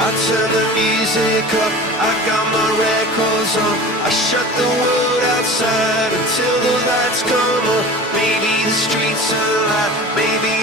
I turn the music up, I got my records on. I shut the world outside until the lights come on. Maybe the streets are alive, maybe